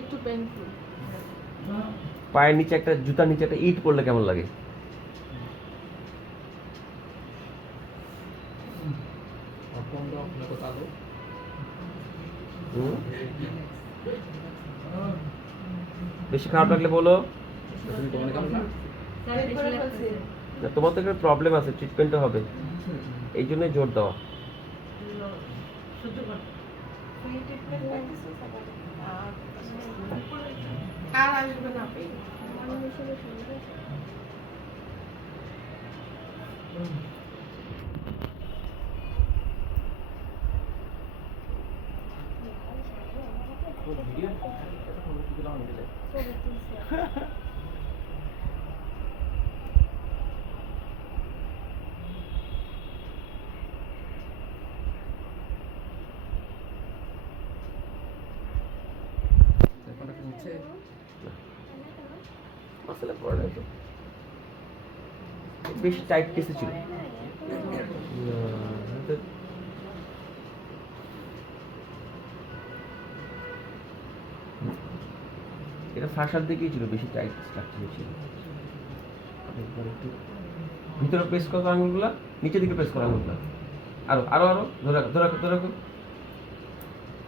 একটু পেইনফুল। পায়ের নিচে একটা জুতার নিচে একটা ইট পড়লে কেমন লাগে? বেশি খারাপ লাগলে বলো। না, তোমার তো একটা প্রবলেম আছে, ট্রিটমেন্টও হবে, এই জন্যই জোর দেওয়া। আর আসবে না পেইন। আসলে পড়ে তো বেশি টাইট কেসে ছিল। এটা ফাঁসার দিকেই ছিল, বেশি টাইট স্ট্রাকচারে ছিল। একটু ভিতরে প্রেস করো আঙুলগুলা, নিচের দিকে প্রেস করো আঙুলগুলা, আরো আরো আরো ধরে রাখো, ধরে রাখো, ধরে রাখো,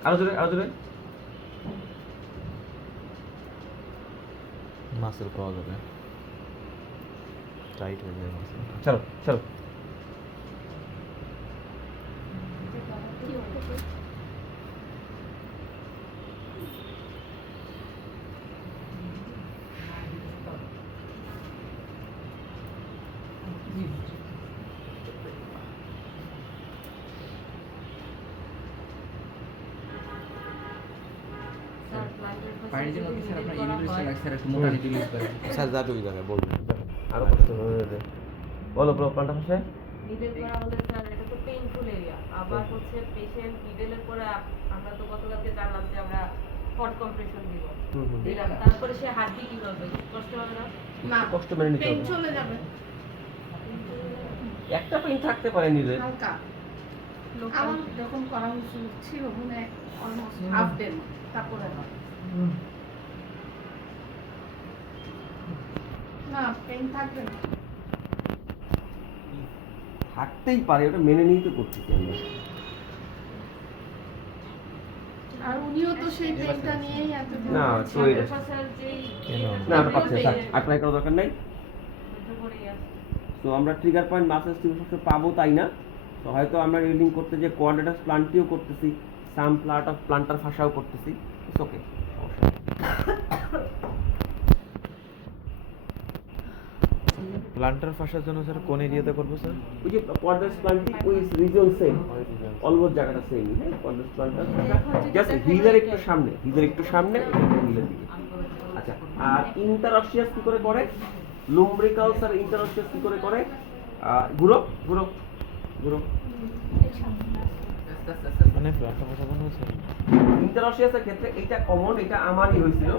আরো জোরে, আরো জোরে। মাসেল পাওয়া যাবে, টাইট হয়ে যায় মাসেল। চলো চলো। স্যার যাবে ওই জায়গায় বলবেন, আরো কষ্ট হবে। বলো বলো, প্লান্টার ভাষায় নিডেল করা হলে স্যার এটা তো পেইনফুল এরিয়া। আবার হচ্ছে পেশেন্ট নিডেলের পরে আমরা তো গতকালকে জানলাম যে আমরা হট কম্প্রেশন দিব, দিলাম, তারপরে সে হাড্ডি কি করবে? কষ্ট হবে না? না, কষ্ট মেনে নিতে পেইন হবে। চলে যাবে একটা পেইন থাকতে পারে নিজে। হালকা। আমার যখন করা ছিল মানে অলমোস্ট হাফ ডে, তারপরে না পেইন থাকবে না। থাকতেই পারে, ওটা মেনে নিয়েই তো করতেছি আমরা। আর উনিও তো সেই পেইনটা নিয়েই এতদিন না, করছেন। তো এটা স্যার যেই না, আমরা পাচ্ছি না, আপনার কোনো দরকার নাই। করেই আছে। তো আমরা ট্রিগার পয়েন্ট মাসেল স্টিমুলেশন পাবো তাই না, তো হয়তো আমরা রিডিং করতে যে কোয়াড্রেটাস প্লান্টিও করতেছি, সাম প্লান্ট অফ প্লান্টার ভাষাও করতেছি, ইটস ওকে। প্লান্টার ফাঁসার জন্য স্যার কোন এরিয়াতে করবো স্যার? ওই যে কোয়াড্রেটাস প্লান্টি ওই রিজন সেম, অলমোস্ট জায়গাটা সেম, হ্যাঁ। কোয়াড্রেটাস প্লান্টার জাস্ট হিলের একটু সামনে, হিলের একটু সামনে, হিলের দিকে। আচ্ছা, আর ইন্টারঅসিয়াস কি করে করে? লুম্ব্রিকালস আর ইন্টারঅসিয়াস কি করে করে? ঘুরো ঘুরো ঘুরো। মানে প্লান্টার ফাঁসা কোনো স্যার ইন্টারঅসিয়াসের ক্ষেত্রে এটা কমন, এটা আমারই হয়েছিল,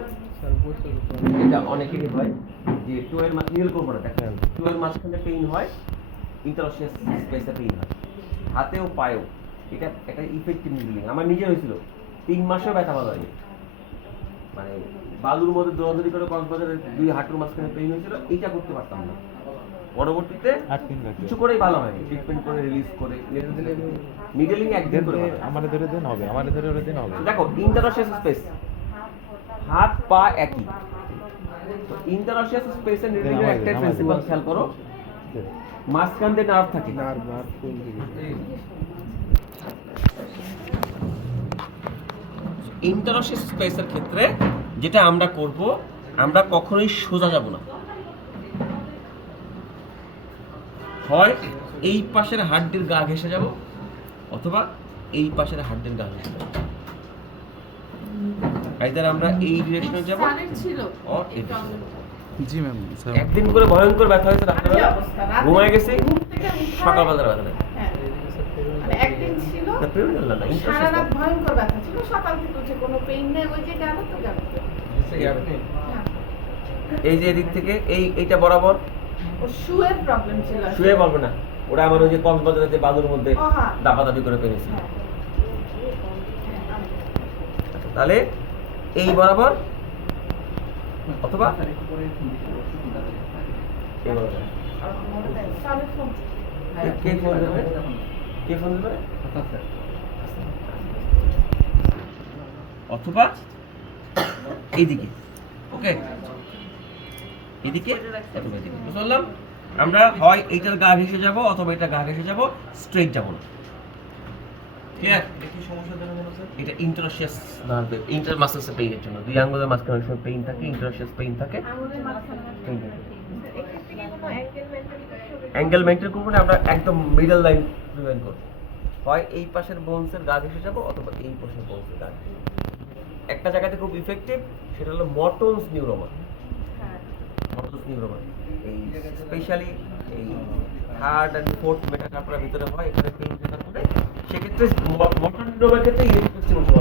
এটা অনেকেরই হয় যে টুয়ের মাঝখানে করবো না, দেখেন টুয়ের মাঝখানে পেইন হয়, ইন্টারঅসিয়াস স্পেসে পেইন হয়, হাতেও পায়েও। এটা একটা ইফেক্টিভ নিডলিং আমার নিজের হয়েছিল, 3 মাসেও ব্যথা ভালো হয়নি। মানে বালুর মধ্যে দৌড়াদৌড়ি করে কক্সবাজারের 2 হাঁটুর মাঝখানে পেইন হয়েছিল, এটা করতে পারতাম না। পরবর্তীতে 8 দিন লাগবে। কিছু করেই ভালো হয়নি, ট্রিটমেন্ট করে রিলিজ করে নিডলিং একদিন করে ভালো হয়। আমারে ধরে দেন হবে, আমারে ধরে ওরে দিন হবে। দেখো ইন্টারঅসিয়াস স্পেস, হাত পা একই, তো ইন্টারঅসিয়াস স্পেসে নিডলিং এর একটা প্রিন্সিপাল খেয়াল করো, মাঝখান দিয়ে নার্ভ থাকে। ইন্টারঅসিয়াস স্পেসের ক্ষেত্রে যেটা আমরা করব, আমরা কখনোই সোজা যাব না, হয় এই পাশের হাড্ডির গা ঘেঁষে যাব, অথবা এই পাশের হাড্ডির গা ঘেঁষে যাব। আইদার আমরা এই ডিরেকশনে যাব স্যারের ছিল অর এই ডিরেকশনে যাব। জি ম্যাম স্যার। একদিন করে ভয়ঙ্কর ব্যথা হয়েছে, রাত্রেবেলা ঘুমায় গেছি, ঘুম থেকে উঠা- সকালবেলা ব্যথা নেই। হ্যাঁ, মানে একদিন ছিল না পেরিয়ড না, সারা ইন্টারঅসিয়াস রাত ভয়ঙ্কর ব্যথা ছিল, সকাল থেকে উঠে কোনো পেইন নেই, ওই যে গেল তো গেল। হ্যাঁ, এই যে এদিক থেকে এইটা বরাবর ও শুয়ের প্রবলেম ছিল আসলে। শুয়ে বলবে না, ওরা আমার ওই যে কক্সবাজারের যে বালুর মধ্যে ও হ্যাঁ। দাপাদাপি করে পেরেছি। হ্যাঁ। তাহলে এই বরাবর অথবা এই বরাবর। কে ফোন দেবে? কে ফোন দেবে? অথবা এইদিকে, ওকে, এদিকে অথবা এদিকে, বুঝতে পারলাম? আমরা হয় এইটার গা ঘেঁষে যাব অথবা এটা গা ঘেঁষে যাব, স্ট্রেট যাব না। ক্লিয়ার? এটা ইন্টারোশিয়াস নার্ভে, ইন্টারমাসেলস পেইনের জন্য, দুই আঙ্গুলের মাঝখানে অনেক সময় পেইন থাকে, ইন্টারোশিয়াস পেইন থাকে। আঙুলের মাঝখানে পেইন থাকে। এক্ষেত্রে কি কোনো অ্যাঙ্গেল মেনটেন করতে হবে? অ্যাঙ্গেল মেইনটেইন করব না, আমরা একদম মিডল লাইন প্রিভেন্ট করব। হয় এই পাশের বোনসের গা ঘেঁষে যাব অথবা এই পাশের বোনসের গা ঘেঁষে যাব। একটা জায়গাতে খুব ইফেক্টিভ, সেটা হলো মর্টনস নিউরোমা। মর্টনস নিউরোমা এই স্পেশালি এই থার্ড অ্যান্ড ফোর্থ মেটাকার্পাল ভিতরে হয়, এখানে পেইন থাকার পরে সেক্ষেত্রে মর্টন নিউরোমার ক্ষেত্রে ইলেকট্রিক স্টিমুলেশন